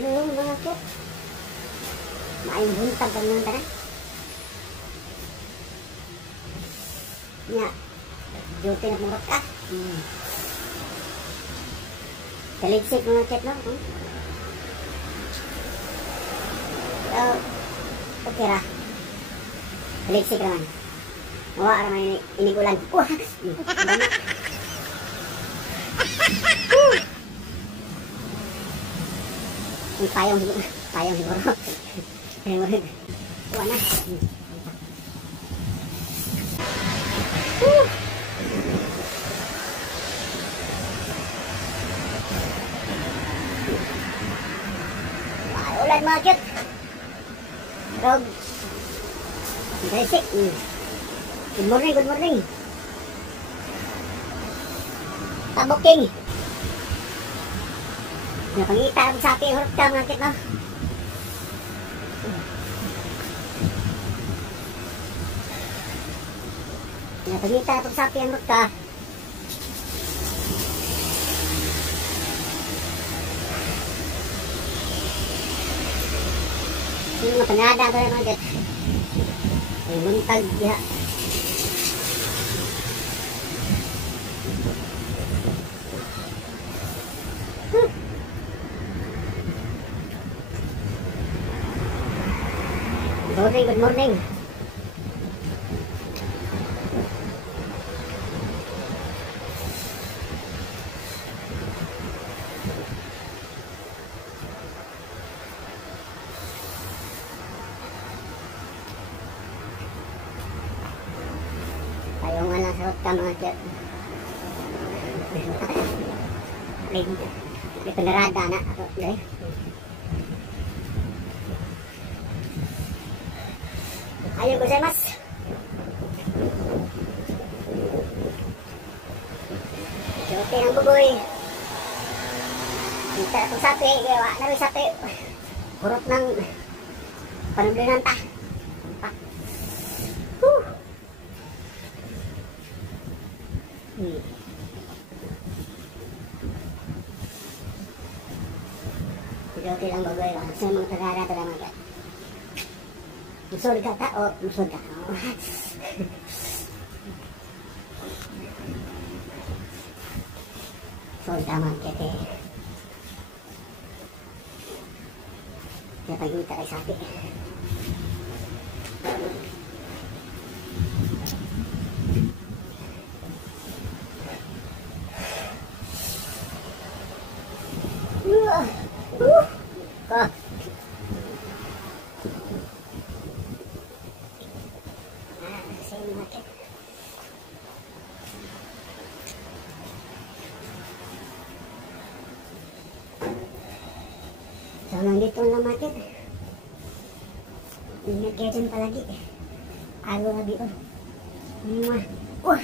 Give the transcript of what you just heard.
Hello mga kit. Maayong buntag kami ng tanan. Nya, duty na murot ka. Kaligsik mga kit no? Okay ra. Kaligsik naman. Mawa naman inigulan. Wah! Payong siguro. Payong siguro. Wala na. Ulan mga kit. Rog. Basic. Good morning, good morning. Taboking. Napangita ang sapi ang hurot ka mga kit no. Napangita ang sapi ang hurot ka. Yung mga panada ko na mga kit. Ay buntag ya. Good morning. Ayaw nga lang sarot ka mga kit. May panarada na. Okay. Ayaw gozaimasu. Jote ng buboy. Kita itong sapi. Gawa na rin sapi. Hurot ng panublinan ta. Jote ng buboy. Sa mga tagara ito naman. Musod ka ta? O, musod ka. Musod ka mga kete. Kaya pag-kita kay sapi. So, nandito lang market. Ingat kayo dyan palagi. Araw na dito. Wah!